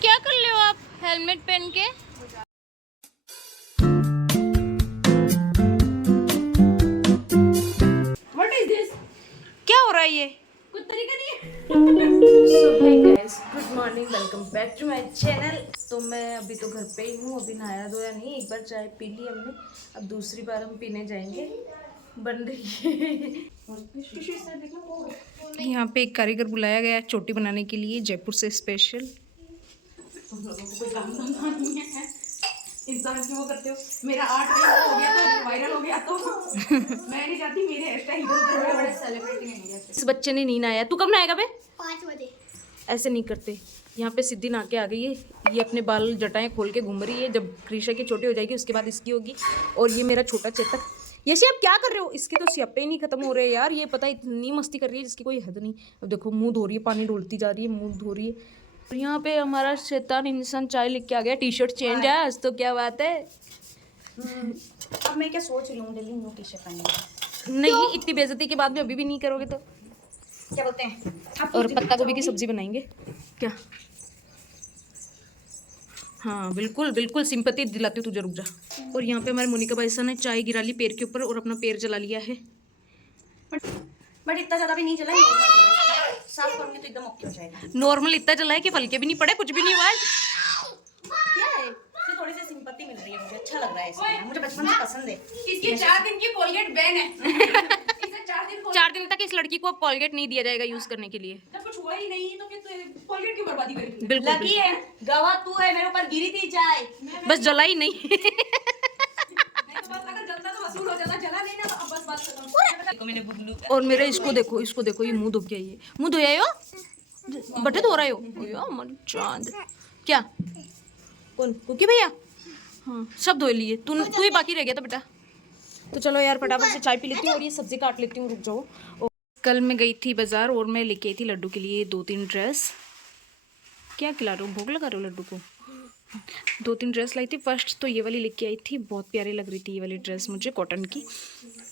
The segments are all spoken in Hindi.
क्या कर रहे हो आप हेलमेट पहन के? What is this? क्या हो रहा है ये? कुछ तरीका नहीं है। So hi guys, good morning, welcome back to my channel. तो मैं अभी तो घर पे ही हूँ, अभी नहाया धोया नहीं, एक बार चाय पी ली हमने, अब दूसरी बार हम पीने जाएंगे। बन रही है। यहाँ पे एक कारीगर बुलाया गया है चोटी बनाने के लिए, जयपुर से स्पेशल। तुम लोगों को कोई काम धंधा नहीं है, इंसान क्यों करते हो? मेरा आर्ट हो गया तो वायरल हो गया तो मैं नहीं चाहती मेरे हेयर स्टाइल बड़े बड़े सेलिब्रिटी नहीं होंगे। इस बच्चे ने नींद आया, तू कब नहाएगा बे? 5 बजे। ऐसे नहीं करते। यहाँ पे सिद्धि नहा के आ गई है, ये अपने बाल जटाएं खोल के घूम रही है। जब कृषा की छोटी हो जाएगी उसके बाद इसकी होगी। और ये मेरा छोटा चेतक, ये आप क्या कर रहे हो? इसके तो स्यापे ही नहीं खत्म हो रहे यार, ये पता इतनी मस्ती कर रही है जिसकी कोई हद नहीं। अब देखो मुंह धो रही है, पानी डोलती जा रही है, मुंह धो रही है। और यहाँ पे हमारा शैतान इंसान चाय लेके आ गया, टी शर्ट चेंज है आज तो, क्या बात है। अब मैं क्या सोच रही हूँ डेली न्यू टी शर्ट पहनने। नहीं, इतनी बेइज्जती के बाद में अभी भी नहीं करोगे तो क्या बोलते हैं? और पत्ता गोभी की सब्जी बनाएंगे क्या? हाँ बिल्कुल बिल्कुल, सिंपैथी दिलाती हूँ तुझे, रुक जा। और यहाँ पे हमारे मोनिका भाई साहब ने चाय गिरा ली पैर के ऊपर और अपना पैर जला लिया है। बट इतना ज़्यादा भी नहीं जला, साफ करूँगी तो एकदम ओके हो जाएगा। नॉर्मल इतना जला है कि फलके भी नहीं पड़े, कुछ भी नहीं हुआ है। क्या है? इससे थोड़ी सी सिंपैथी मिल रही है, मुझे अच्छा लग रहा है इसमें, मुझे बचपन से पसंद है। इसकी 4 दिन की कोलगेट बैन है। 4 दिन तक इस लड़की को अब कोलगेट नहीं दिया जाएगा यूज करने के लिए। जब कुछ हुआ ही नहीं तो फिर कोलगेट क्यों बर्बादी करी? बिल्कुल लगी है, गवाह तू है, मेरे ऊपर गिरी थी चाय। बस जला ही नहीं। अगर जलता तो वसूल हो जाता, जला नहीं ना तो अब बस बात खत्म। मैंने बुल्लू और मेरे इसको देखो ये मुंह धो के आई है। मुंह धोया हो बटे धो रहे हो यार मन चांद। क्या कौन? कुकी भैया? हाँ सब धो लिए, तू ही बाकी रह गया था बेटा। तो चलो यार फटाफट से चाय पी लेती हूँ और ये सब्जी काट लेती हूँ, रुक जाओ। और कल मैं गई थी बाजार और मैं लेके आई थी लड्डू के लिए 2-3 ड्रेस। क्या खिला रहे हो, भोग लगा रहे हो लड्डू को? 2-3 ड्रेस लाई थी। फर्स्ट तो ये वाली लेके आई थी, बहुत प्यारी लग रही थी ये वाली ड्रेस मुझे, कॉटन की।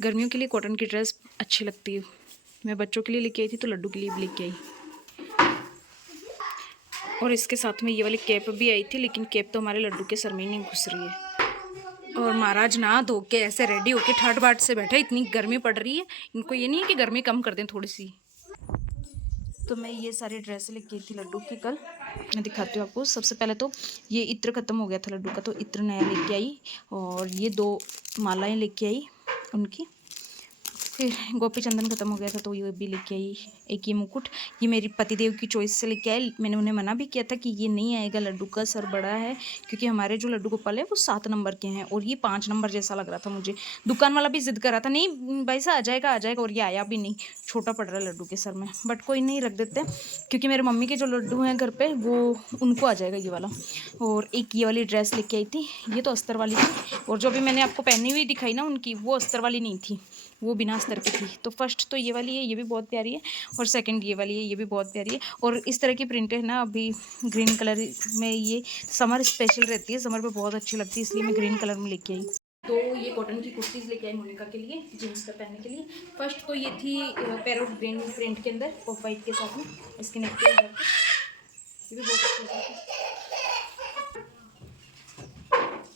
गर्मियों के लिए कॉटन की ड्रेस अच्छी लगती है। मैं बच्चों के लिए लेके आई थी तो लड्डू के लिए भी लेके आई। और इसके साथ में ये वाली कैप भी आई थी, लेकिन कैप तो हमारे लड्डू के सर में ही नहीं घुस रही है। और महाराज नहा धो के ऐसे रेडी होके ठाट बाट से बैठे, इतनी गर्मी पड़ रही है, इनको ये नहीं है कि गर्मी कम कर दें थोड़ी सी। तो मैं ये सारी ड्रेस लेके आई थी लड्डू की कल, मैं दिखाती हूँ आपको। सबसे पहले तो ये इत्र ख़त्म हो गया था लड्डू का, तो इत्र नया लेके आई। और ये 2 मालाएं लेके आई उनकी। फिर गोपी चंदन ख़त्म हो गया था तो ये भी लेके आई। एक ये मुकुट, ये मेरी पतिदेव की चॉइस से लेके आई। मैंने उन्हें मना भी किया था कि ये नहीं आएगा, लड्डू का सर बड़ा है, क्योंकि हमारे जो लड्डू गोपाल है वो 7 नंबर के हैं और ये 5 नंबर जैसा लग रहा था मुझे। दुकान वाला भी जिद कर रहा था, नहीं भाई साहब आ जाएगा, और ये आया भी नहीं, छोटा पड़ रहा है लड्डू के सर में। बट कोई नहीं, रख देते, क्योंकि मेरे मम्मी के जो लड्डू हैं घर पर वो उनको आ जाएगा ये वाला। और एक ये वाली ड्रेस लेके आई थी, ये तो अस्तर वाली थी, और जो भी मैंने आपको पहनी हुई दिखाई ना उनकी, वो अस्तर वाली नहीं थी, वो बिना अस्तर की थी। तो फर्स्ट तो ये वाली है, ये भी बहुत प्यारी है, और सेकंड ये वाली है, ये भी बहुत प्यारी है। और इस तरह की प्रिंट है ना, अभी ग्रीन कलर में, ये समर स्पेशल रहती है, समर पे बहुत अच्छी लगती है, इसलिए मैं ग्रीन कलर में लेके आई। तो ये कॉटन की कुर्तीज़ लेके आई मोनिका के लिए, जीन्स पर पहनने के लिए। फर्स्ट तो ये थी पैरोट ग्रीन प्रिंट के अंदर ऑफ वाइट के साथ में, इसके नेक पे ये भी बहुत अच्छी है।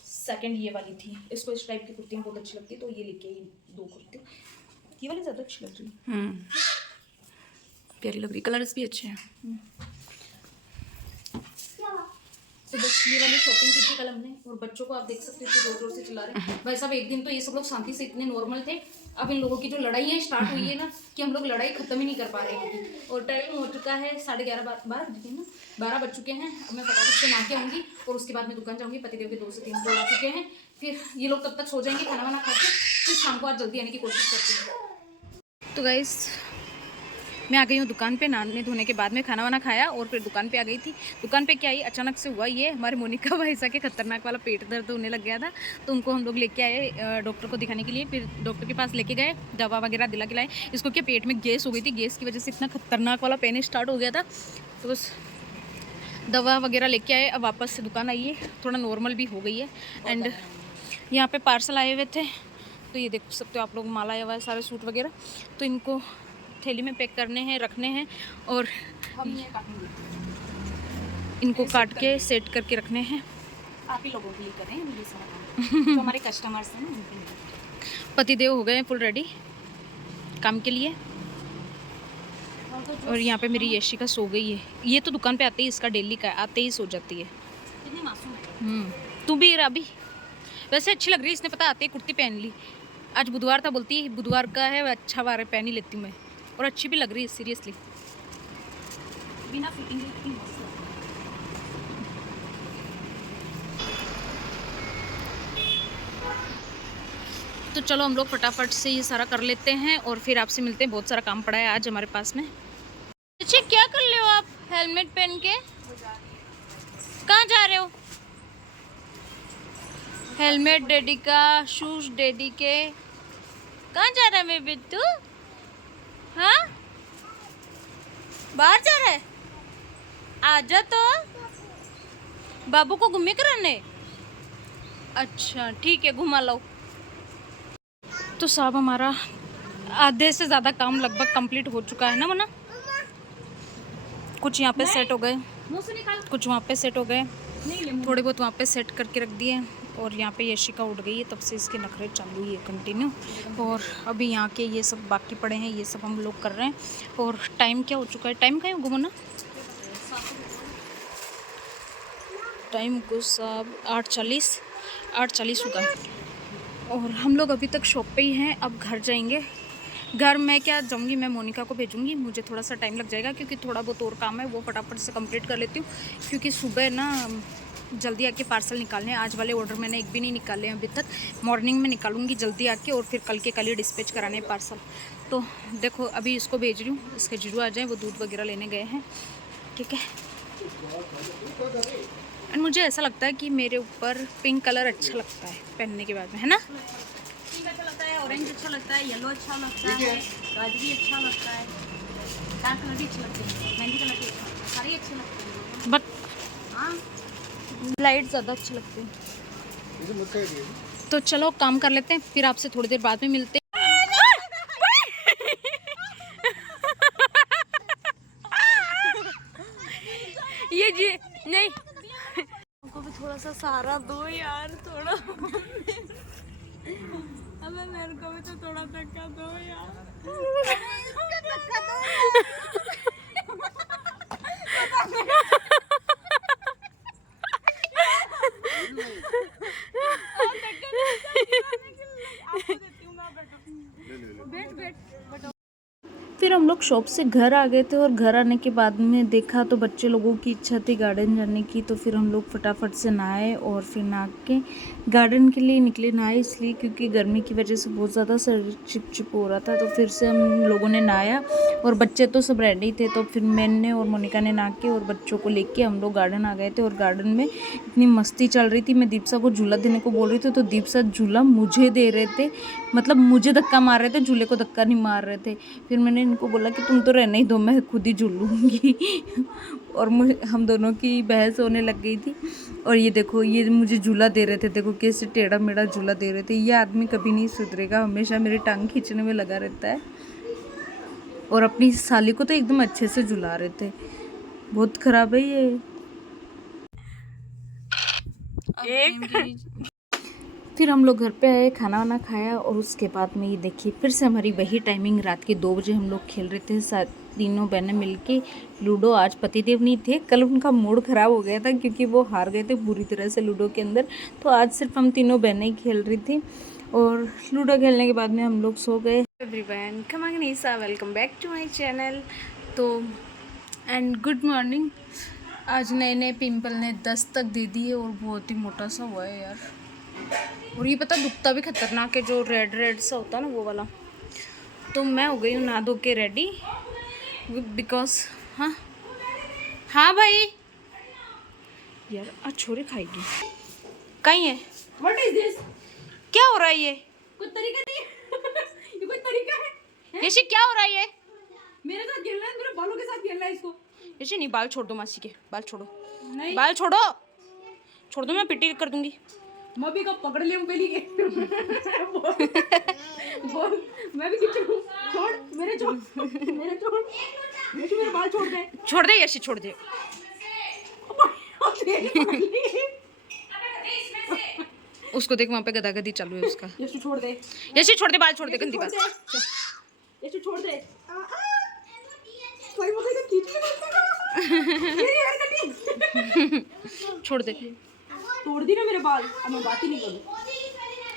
सेकंड ये वाली थी, इसको इस टाइप की कुर्ती बहुत अच्छी लगती है, तो ये लेके आई 2 कुर्ती। ये वाली ज़्यादा अच्छी लग रही है, प्यारी लग रही, कलर्स भी अच्छे हैं। तो बस ये वाली शॉपिंग की थी कल हमने। और बच्चों को आप देख सकते हो जोर जोर से चिल्ला रहे हैं भाई साहब। एक दिन तो ये सब लोग शांति से इतने नॉर्मल थे, अब इन लोगों की जो लड़ाई है स्टार्ट हुई है ना, कि हम लोग लड़ाई खत्म ही नहीं कर पा रहे हैं। और टाइम हो चुका है 11:30 12 ना, 12 बज चुके हैं। अब मैं फटाफट से नहा के आऊँगी और उसके बाद मैं दुकान जाऊँगी। पतिदेव के 2 से 3 कॉल आ चुके हैं, फिर ये लोग तब तक सो जाएंगे खाना वाना खा के, फिर शाम को आज जल्दी आने की कोशिश करती हूँ। तो गाइस मैं आ गई हूँ दुकान पे, नहाने धोने के बाद में खाना वाना खाया और फिर दुकान पे आ गई थी। दुकान पे क्या आई, अचानक से हुआ ये, हमारे मोनिका भाई साहब के खतरनाक वाला पेट दर्द होने लग गया था, तो उनको हम लोग लेके आए डॉक्टर को दिखाने के लिए। फिर डॉक्टर के पास लेके गए, दवा वगैरह दिला के लाए। इसको क्या पेट में गैस हो गई थी, गैस की वजह से इतना खतरनाक वाला पेन स्टार्ट हो गया था, तो बस दवा वगैरह लेके आए। अब वापस से दुकान आई है, थोड़ा नॉर्मल भी हो गई है। एंड यहाँ पर पार्सल आए हुए थे, तो ये देख सकते हो आप लोग, माल आया हुआ है, सारे सूट वगैरह, तो इनको थैली में पैक करने हैं, रखने हैं। और इनको काट के सेट करके रखने हैं। आप ही लोगों के लिए करें ये सारा काम, जो हमारे कस्टमर्स हैं उनके लिए। पतिदेव हो गए फुल रेडी काम के लिए। और यहाँ पे मेरी यशिका सो गई है। ये तो दुकान पे आते ही, इसका डेली का आते ही सो जाती है। कितनी मासूम है। तू भी राबी वैसे अच्छी लग रही है। इसने पता आते ही कुर्ती पहन ली। आज बुधवार था, बोलती है बुधवार का है, अच्छा बार है, पहन ही लेती हूँ मैं। और अच्छी भी लग रही है सीरियसली। बिना फिटिंग के इतनी मस्त लगती तो चलो हम लोग फटाफट से ये सारा कर लेते हैं और फिर आपसे मिलते हैं। बहुत सारा काम पड़ा है आज हमारे पास में। अच्छा क्या कर रहे हो आप हेलमेट पहन के? कहाँ जा रहे हो? हेलमेट डैडी का, शूज डैडी के। कहाँ जा रहा है मेरे बिट्टू? हाँ बाहर जा रहा है? आजा तो, बाबू को घूमे कराने। अच्छा ठीक है घुमा लो। तो साहब हमारा आधे से ज़्यादा काम लगभग कंप्लीट हो चुका है ना मना। कुछ यहाँ पे सेट हो गए, कुछ वहाँ पे सेट हो गए, थोड़े बहुत वहाँ पे सेट करके रख दिए। और यहाँ पे यशिका उठ गई है, तब से इसके नखरे चालू ही है कंटिन्यू। और अभी यहाँ के ये सब बाकी पड़े हैं, ये सब हम लोग कर रहे हैं। और टाइम क्या हो चुका है? टाइम क्या है घुमाना? टाइम को साहब 8:40 होगा। और हम लोग अभी तक शॉप पे ही हैं। अब घर जाएंगे। घर मैं क्या जाऊंगी, मैं मोनिका को भेजूंगी। मुझे थोड़ा सा टाइम लग जाएगा क्योंकि थोड़ा बहुत और काम है, वो फटाफट से कंप्लीट कर लेती हूँ। क्योंकि सुबह ना जल्दी आके पार्सल निकालने हैं। आज वाले ऑर्डर मैंने एक भी नहीं निकाले अभी तक। मॉर्निंग में निकालूंगी जल्दी आके, और फिर कल के कल ही डिस्पैच कराने हैं पार्सल। तो देखो अभी इसको भेज रही हूँ, इसके जीजू आ जाएँ, वो दूध वगैरह लेने गए हैं। ठीक है। एंड मुझे ऐसा लगता है कि मेरे ऊपर पिंक कलर अच्छा लगता है पहनने के बाद में, है ना? पिंक अच्छा लगता है, ऑरेंज अच्छा लगता है, येलो अच्छा लगता है, गाजरी अच्छा लगता है, डार्क कलर भी अच्छे लगते हैं, मेहंदी कलर भी अच्छा लगता है, सारे अच्छे लगते हैं। बट हाँ लाइट ज़्यादा अच्छे लगते हैं। तो चलो काम कर लेते हैं, फिर आपसे थोड़ी देर बाद में मिलते हैं। ये जी नहीं, हमको भी थोड़ा सा सहारा दो यार, थोड़ा। अबे मेरे को भी तो थोड़ा धक्का दो यार। धक्का दो फिर हम लोग शॉप से घर आ गए थे। और घर आने के बाद में देखा तो बच्चे लोगों की इच्छा थी गार्डन जाने की। तो फिर हम लोग फटाफट से नहाए और फिर नहा के गार्डन के लिए निकले। नहाए इसलिए क्योंकि गर्मी की वजह से बहुत ज़्यादा शरीर चिपचिप हो रहा था। तो फिर से हम लोगों ने नहाया और बच्चे तो सब रेडी थे। तो फिर मैंने और मोनिका ने नहा के और बच्चों को लेके हम लोग गार्डन आ गए थे। और गार्डन में इतनी मस्ती चल रही थी। मैं दीपसा को झूला देने को बोल रही थी तो दीपसा झूला मुझे दे रहे थे, मतलब मुझे धक्का मार रहे थे, झूले को धक्का नहीं मार रहे थे। फिर मैंने इनको बोला कि तुम तो रहने ही दो, मैं खुद ही झूलूंगी। और हम दोनों की बहस होने लग गई थी। और ये देखो ये मुझे झूला दे रहे थे, देखो कैसे टेढ़ा मेढ़ा झूला दे रहे थे। ये आदमी कभी नहीं सुधरेगा, हमेशा मेरी टांग खींचने में लगा रहता है। और अपनी साली को तो एकदम अच्छे से झुला रहे थे। बहुत खराब है ये। फिर हम लोग घर पे आए, खाना वाना खाया और उसके बाद में ये देखिए फिर से हमारी वही टाइमिंग, रात के 2 बजे हम लोग खेल रहे थे तीनों बहनें मिलके लूडो। आज पतिदेव नहीं थे, कल उनका मूड ख़राब हो गया था क्योंकि वो हार गए थे बुरी तरह से लूडो के अंदर। तो आज सिर्फ हम तीनों बहनें ही खेल रही थी। और लूडो खेलने के बाद में हम लोग सो गए। Everyone come on Nisha, welcome back to my channel. तो एंड गुड मॉर्निंग। आज नए नए पिंपल ने दस्तक दे दी है और बहुत ही मोटा सा हुआ है यार। और ये पता दुखता भी खतरनाक है, जो रेड रेड सा होता है ना वो वाला। तो मैं हो गई हूँ नहा धो के रेडी बिकॉज हाँ भाई यार आज छोरी खाएगी कहीं है। What is this? क्या हो रहा है ये? कोई तरीका नहीं है। ये कोई तरीका है? यशी क्या हो रहा है ये? मेरे साथ खेलना है, मेरे बालों के साथ खेलना है इसको। यशी नहीं, बाल छोड़ दो मासी के, बाल छोड़ो। नहीं बाल छोड़ो, छोड़ दो, मैं पिटी कर दूंगी। मम्मी को पकड़ लिया पहली के। बोल मैं भी खींचूं। छोड़ मेरे, छोड़ मेरे, छोड़ मेरे बाल छोड़ दे। छोड़ दे यशी, छोड़ दे। उसको देख, वहाँ पे गदागदी चालू है उसका। यशु छोड़ दे, यशी छोड़ दे, बाल छोड़ दे, गंदी बात। यशु छोड़ दे। कोई मुझे तो खींच के मेरी हेयर कटिंग छोड़ दे। तोड़ दी ना मेरे बाल, अब मैं बात ही नहीं करूँ।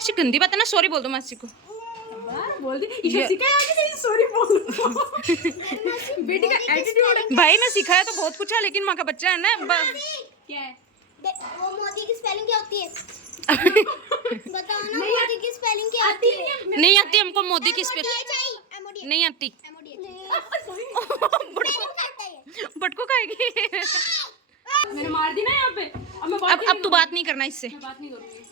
शी गंदी बात है ना, सॉरी बोल दो मासी को। बोल दी, ईशा सिखाया कि नहीं सॉरी बोल। बेटी का एटीट्यूड है। भाई मैं सिखाया तो बहुत कुछ है, लेकिन माँ का बच्चा है ना। क्या है? वो मोदी की स्पेलिंग क्या होती है? बताओ ना, मोदी की स्पेलिंग क्या होती है? नहीं आती हमको मोदी की स्पेलिंग, नहीं आती। बटको खाएगी। मैंने मार दी ना यहाँ पे, अब मैं बात अब तू बात नहीं करना इससे। बात नहीं करूँगी।